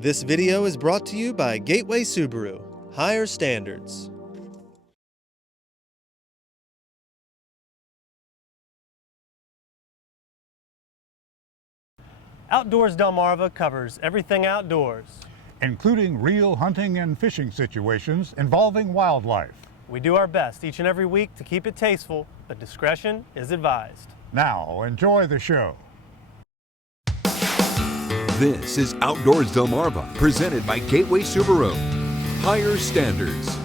This video is brought to you by Gateway Subaru. Higher standards. Outdoors Delmarva covers everything outdoors, including real hunting and fishing situations involving wildlife. We do our best each and every week to keep it tasteful, but discretion is advised. Now, enjoy the show. This is Outdoors Delmarva, presented by Gateway Subaru. Higher standards.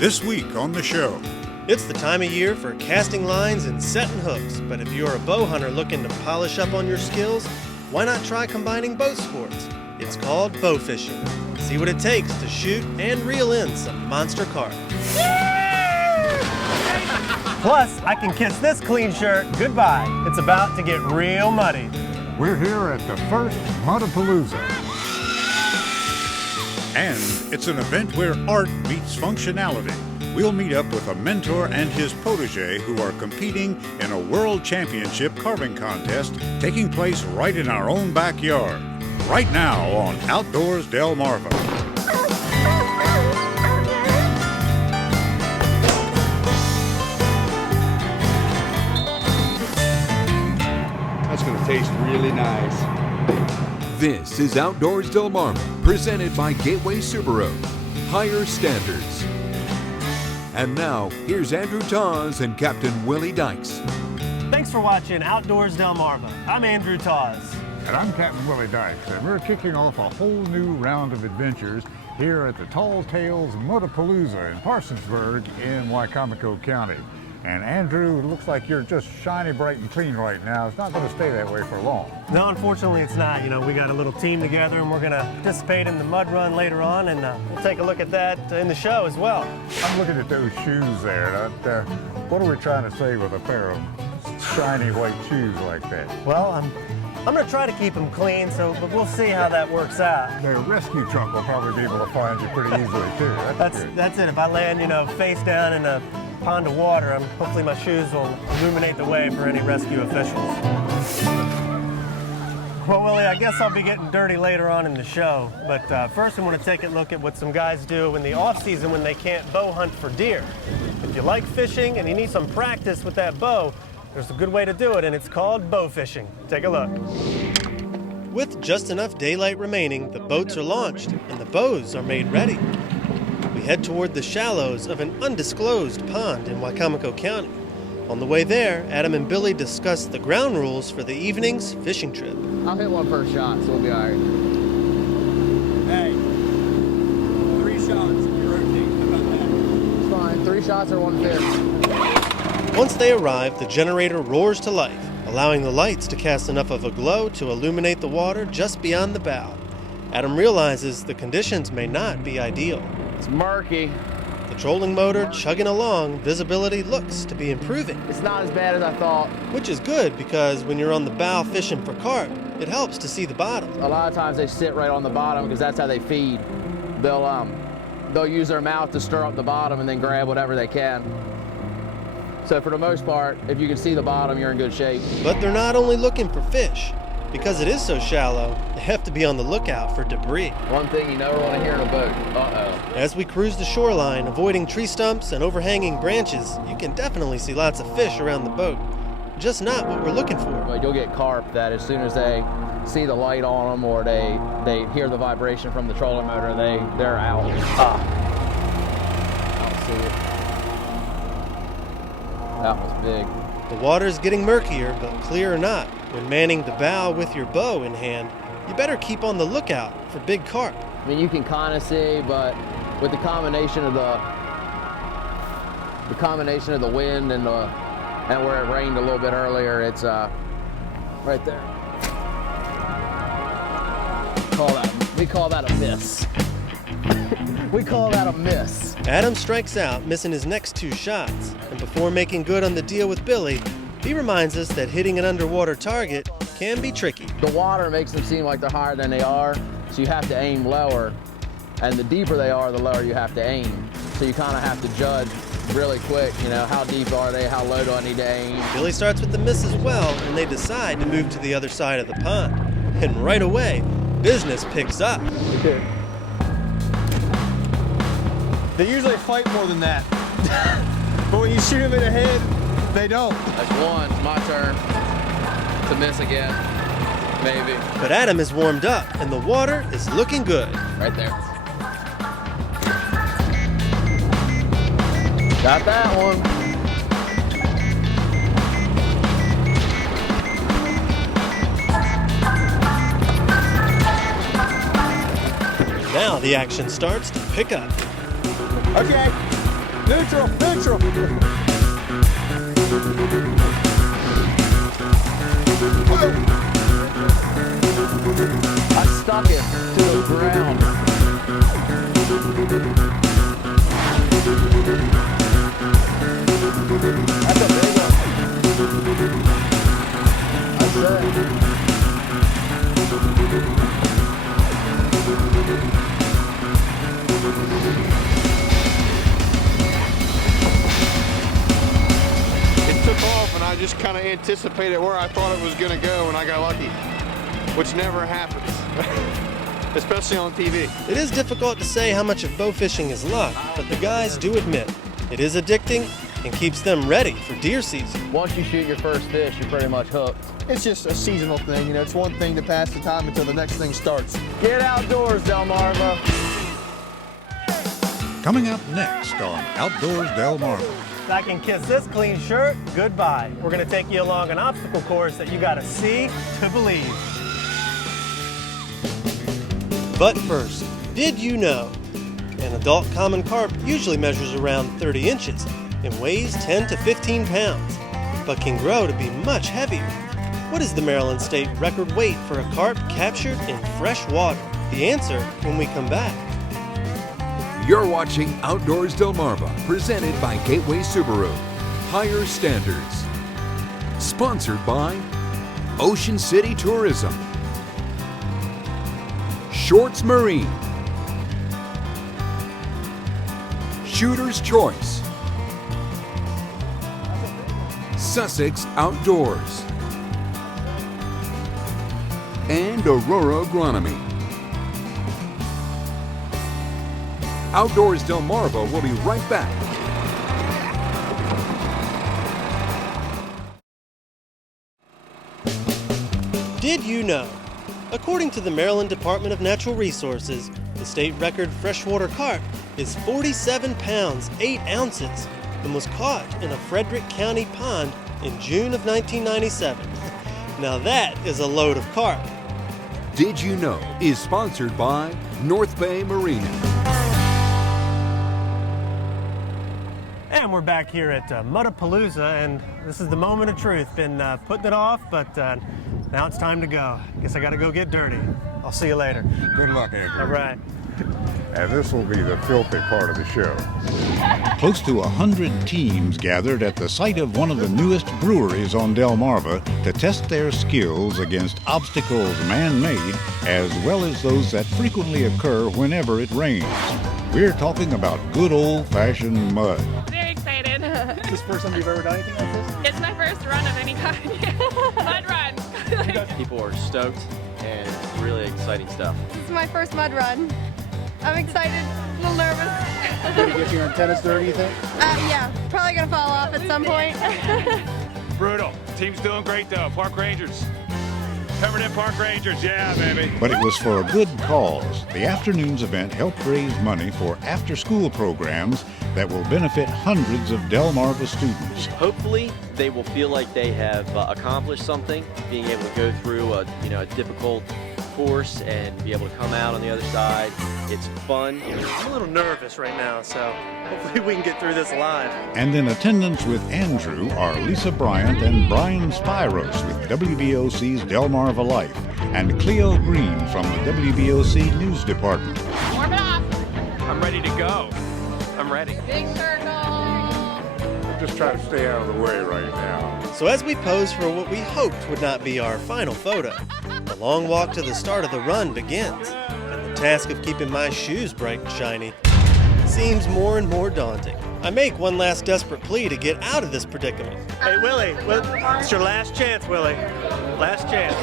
This week on the show. It's the time of year for casting lines and setting hooks, but if you're a bow hunter looking to polish up on your skills, why not try combining both sports? It's called bow fishing. See what it takes to shoot and reel in some monster carp. Plus, I can kiss this clean shirt goodbye. It's about to get real muddy. We're here at the first Mudapalooza. And it's an event where art meets functionality. We'll meet up with a mentor and his protege who are competing in a world championship carving contest taking place right in our own backyard. Right now on Outdoors Delmarva. That's going to taste really nice. This is Outdoors Delmarva, presented by Gateway Subaru. Higher standards. And now, here's Andrew Tawes and Captain Willie Dykes. Thanks for watching Outdoors Delmarva. I'm Andrew Tawes. And I'm Captain Willie Dykes, and we're kicking off a whole new round of adventures here at the Tall Tales Mudapalooza in Parsonsburg in Wicomico County. And Andrew, it looks like you're just shiny, bright, and clean right now. It's not going to stay that way for long. No, unfortunately it's not. You know, we got a little team together and we're going to participate in the mud run later on, and we'll take a look at that in the show as well. I'm looking at those shoes there. What are we trying to say with a pair of shiny white shoes like that? Well, I'm going to try to keep them clean, but we'll see how that works out. The rescue truck will probably be able to find you pretty easily too. That's it. If I land, face down in a pond of water, hopefully my shoes will illuminate the way for any rescue officials. Well, Willie, I guess I'll be getting dirty later on in the show, but first I want to take a look at what some guys do in the off-season when they can't bow hunt for deer. If you like fishing and you need some practice with that bow, there's a good way to do it, and it's called bow fishing. Take a look. With just enough daylight remaining, the boats are launched and the bows are made ready. We head toward the shallows of an undisclosed pond in Wicomico County. On the way there, Adam and Billy discuss the ground rules for the evening's fishing trip. I'll hit one first shot, so we'll be all right. Hey, 3 shots. You're okay. How about that? It's fine. 3 shots or 1 fish. Once they arrive, the generator roars to life, allowing the lights to cast enough of a glow to illuminate the water just beyond the bow. Adam realizes the conditions may not be ideal. It's murky. The trolling motor chugging along, visibility looks to be improving. It's not as bad as I thought. Which is good because when you're on the bow fishing for carp, it helps to see the bottom. A lot of times they sit right on the bottom because that's how they feed. They'll use their mouth to stir up the bottom and then grab whatever they can. So for the most part, if you can see the bottom, you're in good shape. But they're not only looking for fish. Because it is so shallow, they have to be on the lookout for debris. One thing you never want to hear in a boat. Uh-oh. As we cruise the shoreline, avoiding tree stumps and overhanging branches, you can definitely see lots of fish around the boat. Just not what we're looking for. But you'll get carp that as soon as they see the light on them or they hear the vibration from the trolling motor, they're out. I don't see it. That was big. The water's getting murkier, but clear or not, when manning the bow with your bow in hand, you better keep on the lookout for big carp. I mean, you can kind of see, but with the combination of the wind and where it rained a little bit earlier, it's right there. We call that a miss. We call that a miss. Adam strikes out, missing his next 2 shots, and before making good on the deal with Billy, he reminds us that hitting an underwater target can be tricky. The water makes them seem like they're higher than they are, so you have to aim lower, and the deeper they are, the lower you have to aim. So you kind of have to judge really quick, how deep are they, how low do I need to aim. Billy starts with the miss as well, and they decide to move to the other side of the pond. and right away, business picks up. They usually fight more than that. But when you shoot them in the head, they don't. That's one. It's my turn to miss again. Maybe. But Adam is warmed up, and the water is looking good. Right there. Got that one. Now the action starts to pick up. Okay. Neutral, neutral. I stuck it to the ground. That's a big one. That's it. It took off and I just kind of anticipated where I thought it was going to go and I got lucky, which never happens, especially on TV. It is difficult to say how much of bow fishing is luck, but the guys do admit it is addicting and keeps them ready for deer season. Once you shoot your first fish, you're pretty much hooked. It's just a seasonal thing, you know. It's one thing to pass the time until the next thing starts. Get outdoors, Delmarva. Coming up next on Outdoors Delmarva. If I can kiss this clean shirt, goodbye. We're gonna take you along an obstacle course that you gotta see to believe. But first, did you know? An adult common carp usually measures around 30 inches and weighs 10 to 15 pounds, but can grow to be much heavier. What is the Maryland state record weight for a carp captured in fresh water? The answer when we come back. You're watching Outdoors Delmarva, presented by Gateway Subaru. Higher standards. Sponsored by Ocean City Tourism. Shorts Marine. Shooter's Choice. Sussex Outdoors. And Aurora Agronomy. Outdoors Delmarva will be right back. Did you know? According to the Maryland Department of Natural Resources, the state record freshwater carp is 47 pounds, 8 ounces and was caught in a Frederick County pond in June of 1997. Now that is a load of carp. Did You Know is sponsored by North Bay Marina. And we're back here at Mudapalooza, and this is the moment of truth. Been putting it off, but now it's time to go. Guess I gotta go get dirty. I'll see you later. Good luck, Andrew. All right. And this will be the filthy part of the show. Close to 100 teams gathered at the site of one of the newest breweries on Delmarva to test their skills against obstacles man-made as well as those that frequently occur whenever it rains. We're talking about good old-fashioned mud. Very excited. Is this the first time you've ever done anything like this? It's my first run of any kind. Mud run. People are stoked and it's really exciting stuff. This is my first mud run. I'm excited, a little nervous. Did you get your antennas dirty, you think? Yeah, probably gonna fall off at some point. Brutal. Team's doing great though. Park Rangers. Pemberton Park Rangers, yeah, baby. But it was for a good cause. The afternoon's event helped raise money for after-school programs that will benefit hundreds of Delmarva students. Hopefully, they will feel like they have accomplished something, being able to go through a difficult course and be able to come out on the other side. It's fun. I'm a little nervous right now, so hopefully we can get through this alive. And in attendance with Andrew are Lisa Bryant and Brian Spiros with WBOC's Delmarva Life and Cleo Green from the WBOC News Department. Warm it up. I'm ready to go. I'm ready. Big circle. I'm just trying to stay out of the way right now. So as we pose for what we hoped would not be our final photo, the long walk to the start of the run begins, and the task of keeping my shoes bright and shiny seems more and more daunting. I make one last desperate plea to get out of this predicament. Hey, Willie, it's your last chance, Willie. Last chance.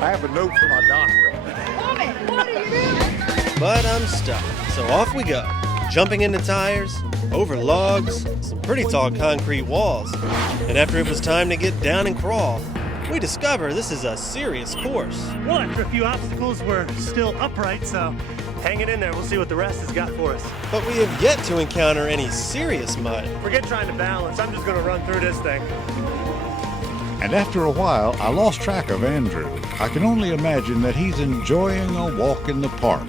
I have a note from my doctor. What are you doing? But I'm stuck, so off we go. Jumping into tires, over logs, some pretty tall concrete walls. And after it was time to get down and crawl, we discover this is a serious course. Well, after a few obstacles, we're still upright, so hang it in there. We'll see what the rest has got for us. But we have yet to encounter any serious mud. Forget trying to balance. I'm just going to run through this thing. And after a while, I lost track of Andrew. I can only imagine that he's enjoying a walk in the park.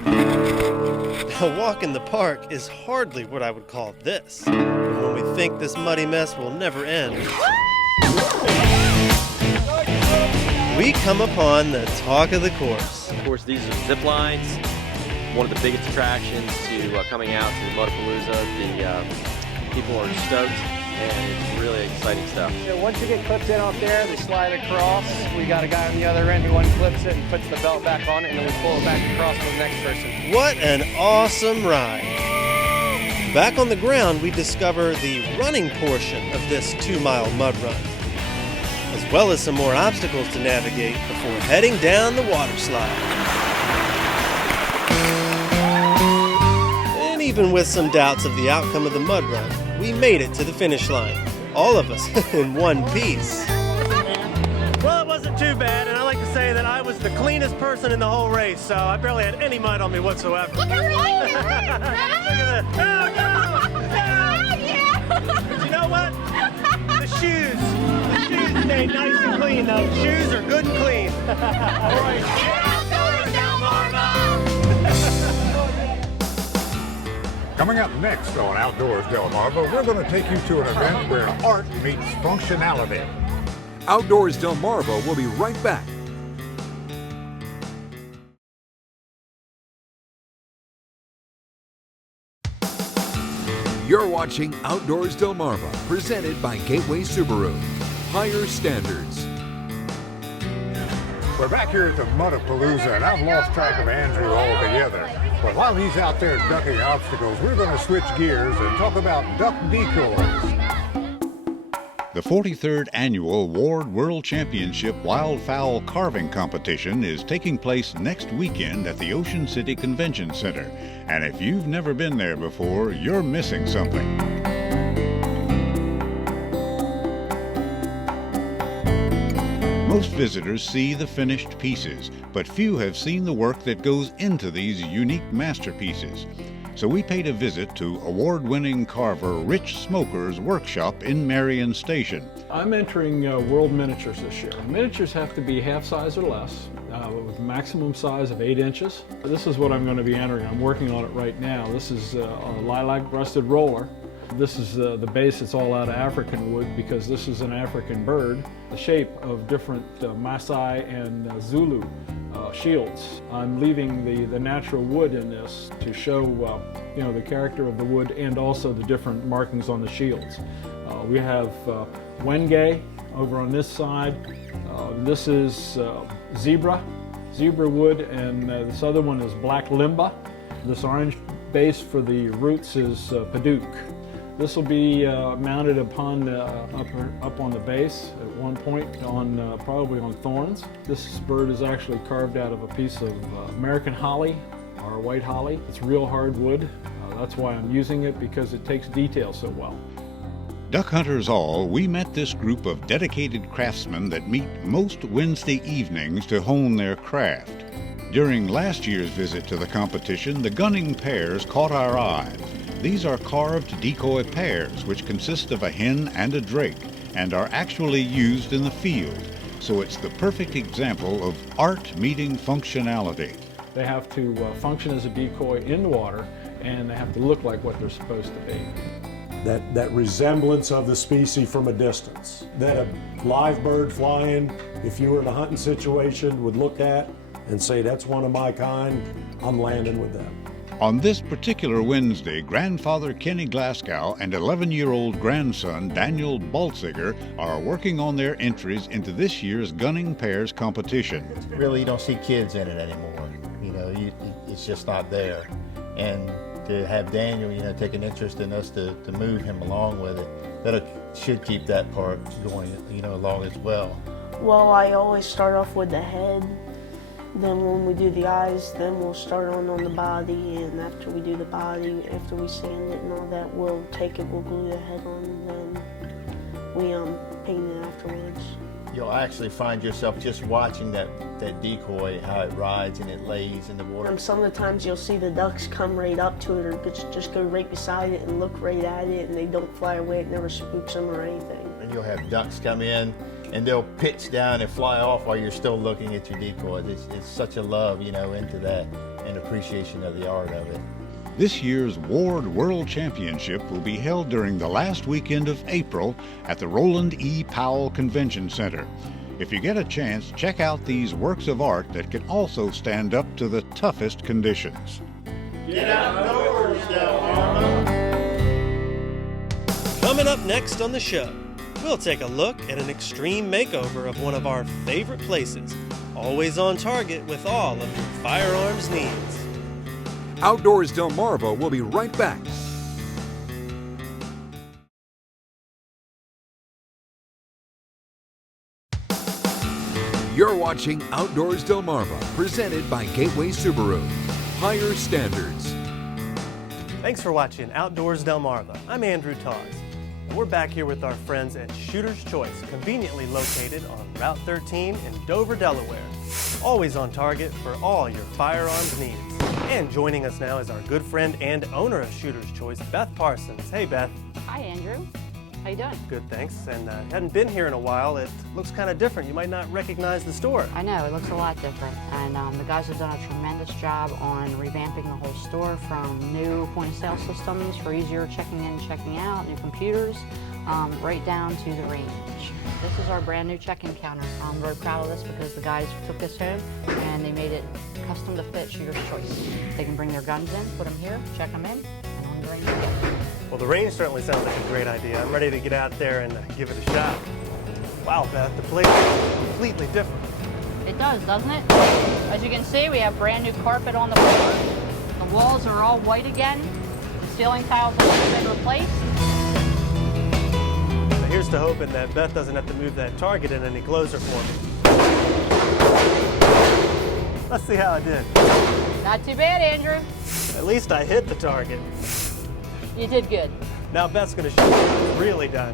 A walk in the park is hardly what I would call this. And when we think this muddy mess will never end, we come upon the talk of the course. Of course, these are zip lines. One of the biggest attractions to coming out to the Mudapalooza. The people are stoked, and it's really exciting stuff. So once you get clipped in off there, they slide across. We got a guy on the other end who unclips it and puts the belt back on it, and then we pull it back across to the next person. What an awesome ride. Back on the ground, we discover the running portion of this 2-mile mud run, as well as some more obstacles to navigate before heading down the water slide. And even with some doubts of the outcome of the mud run, we made it to the finish line. All of us in one piece. Well, it wasn't too bad, and I like to say that I was the cleanest person in the whole race, so I barely had any mud on me whatsoever. Look at that. Oh, no! But you know what? The shoes stay nice and clean, though. Shoes are good and clean. All right. Get outdoors, Delmarva! Coming up next on Outdoors Delmarva, we're going to take you to an event where art meets functionality. Outdoors Delmarva will be right back. You're watching Outdoors Delmarva, presented by Gateway Subaru. Higher standards. We're back here at the Mudapalooza, and I've lost track of Andrew altogether. But while he's out there ducking obstacles, we're going to switch gears and talk about duck decoys. The 43rd Annual Ward World Championship Wildfowl Carving Competition is taking place next weekend at the Ocean City Convention Center. And if you've never been there before, you're missing something. Most visitors see the finished pieces, but few have seen the work that goes into these unique masterpieces. So we paid a visit to award-winning carver Rich Smoker's workshop in Marion Station. I'm entering World Miniatures this year. Miniatures have to be half size or less, with a maximum size of 8 inches. This is what I'm going to be entering. I'm working on it right now. This is a lilac rusted roller. This is the base. It's all out of African wood because this is an African bird. The shape of different Maasai and Zulu shields. I'm leaving the natural wood in this to show the character of the wood and also the different markings on the shields. We have Wenge over on this side. This is zebra wood, and this other one is black limba. This orange base for the roots is Paduke. This will be mounted upon up on the base at one point on probably on thorns. This bird is actually carved out of a piece of American holly, or white holly. It's real hard wood. That's why I'm using it, because it takes detail so well. Duck hunters all, we met this group of dedicated craftsmen that meet most Wednesday evenings to hone their craft. During last year's visit to the competition, the gunning pairs caught our eyes. These are carved decoy pairs, which consist of a hen and a drake, and are actually used in the field. So it's the perfect example of art meeting functionality. They have to function as a decoy in the water, and they have to look like what they're supposed to be. That resemblance of the species from a distance, that a live bird flying, if you were in a hunting situation, would look at and say, that's one of my kind, I'm landing with them. On this particular Wednesday, grandfather Kenny Glasgow and 11-year-old grandson Daniel Baltziger are working on their entries into this year's gunning pairs competition. Really, you don't see kids in it anymore. It's just not there. And to have Daniel, take an interest in us to move him along with it, that should keep that part going, along as well. Well, I always start off with the head. Then when we do the eyes, then we'll start on the body, and after we do the body, after we sand it and all that, we'll take it, we'll glue the head on, and then we paint it afterwards. You'll actually find yourself just watching that decoy, how it rides and it lays in the water. Some of the times you'll see the ducks come right up to it or just go right beside it and look right at it, and they don't fly away. It never spooks them or anything. And you'll have ducks come in and they'll pitch down and fly off while you're still looking at your decoys. It's such a love, you know, into that and appreciation of the art of it. This year's Ward World Championship will be held during the last weekend of April at the Roland E. Powell Convention Center. If you get a chance, check out these works of art that can also stand up to the toughest conditions. Get outdoors, Delmarva. Coming up next on the show, we'll take a look at an extreme makeover of one of our favorite places, always on target with all of your firearms needs. Outdoors Delmarva will be right back. You're watching Outdoors Delmarva, presented by Gateway Subaru. Higher standards. Thanks for watching Outdoors Delmarva. I'm Andrew Tawes. And we're back here with our friends at Shooter's Choice, conveniently located on Route 13 in Dover, Delaware. Always on target for all your firearms needs. And joining us now is our good friend and owner of Shooter's Choice, Beth Parsons. Hey, Beth. Hi, Andrew. How you doing? Good, thanks. And hadn't been here in a while. It looks kind of different. You might not recognize the store. I know, it looks a lot different. And the guys have done a tremendous job on revamping the whole store, from new point-of-sale systems for easier checking in, checking out, new computers, right down to the range. This is our brand new check-in counter. I'm very proud of this because the guys took this home and they made it custom to fit Shooter's Choice. They can bring their guns in, put them here, check them in, and on the range again. Well, the range certainly sounds like a great idea. I'm ready to get out there and give it a shot. Wow, Beth, the place is completely different. It does, doesn't it? As you can see, we have brand new carpet on the floor. The walls are all white again. The ceiling tiles have been replaced. Now, here's to hoping that Beth doesn't have to move that target in any closer for me. Let's see how I did. Not too bad, Andrew. At least I hit the target. You did good. Now Beth's gonna shoot when it's really done.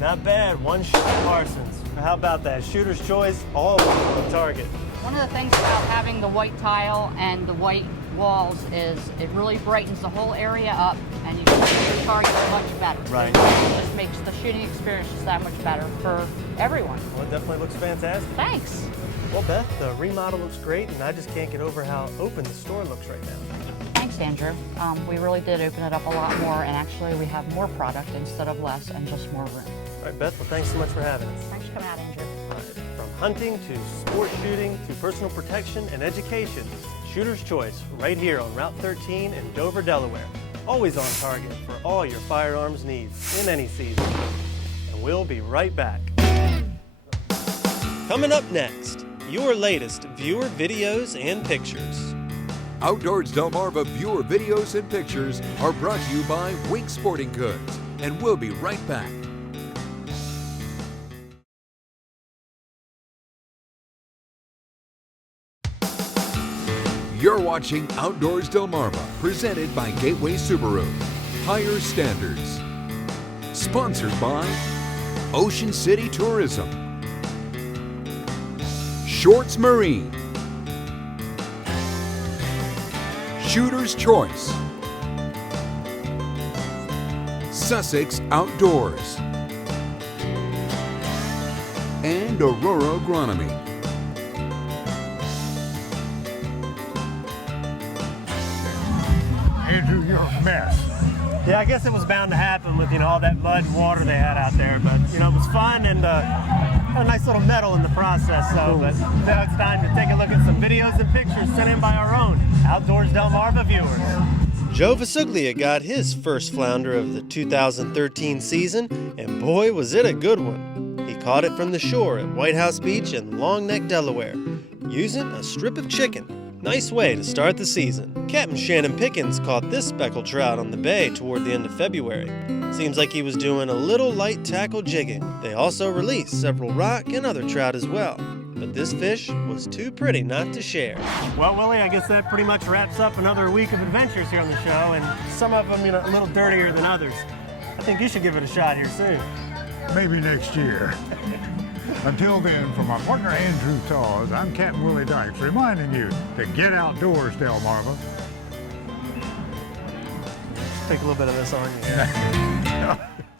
Not bad, one shot Parsons. How about that? Shooter's Choice, always on target. One of the things about having the white tile and the white walls is it really brightens the whole area up, and you can see your target much better. Right. It just makes the shooting experience just that much better for everyone. Well, it definitely looks fantastic. Thanks. Well, Beth, the remodel looks great, and I just can't get over how open the store looks right now. Thanks, Andrew. We really did open it up a lot more, and actually we have more product instead of less and just more room. All right, Beth, well, thanks so much for having us. Thanks for coming out, Andrew. All right, from hunting to sport shooting to personal protection and education, Shooter's Choice, right here on Route 13 in Dover, Delaware. Always on target for all your firearms needs in any season. And we'll be right back. Coming up next, your latest viewer videos and pictures. Outdoors Delmarva viewer videos and pictures are brought to you by Wink Sporting Goods, and we'll be right back. You're watching Outdoors Delmarva, presented by Gateway Subaru. Higher standards. Sponsored by Ocean City Tourism, Shorts Marine, Shooter's Choice, Sussex Outdoors, and Aurora Agronomy. Andrew, you're a mess. Yeah, I guess it was bound to happen with, all that mud and water they had out there. But, it was fun and a nice little medal in the process. So, but now it's time to take a look at some videos and pictures sent in by our own Outdoors Delmarva viewers. Joe Vasuglia got his first flounder of the 2013 season, and boy, was it a good one. He caught it from the shore at White House Beach in Long Neck, Delaware, using a strip of chicken. Nice way to start the season. Captain Shannon Pickens caught this speckled trout on the bay toward the end of February. Seems like he was doing a little light tackle jigging. They also released several rock and other trout as well. But this fish was too pretty not to share. Well, Willie, I guess that pretty much wraps up another week of adventures here on the show, and some of them, a little dirtier than others. I think you should give it a shot here soon. Maybe next year. Until then, for my partner Andrew Taws, I'm Captain Willie Dykes, reminding you to get outdoors, Delmarva. Take a little bit of this on you.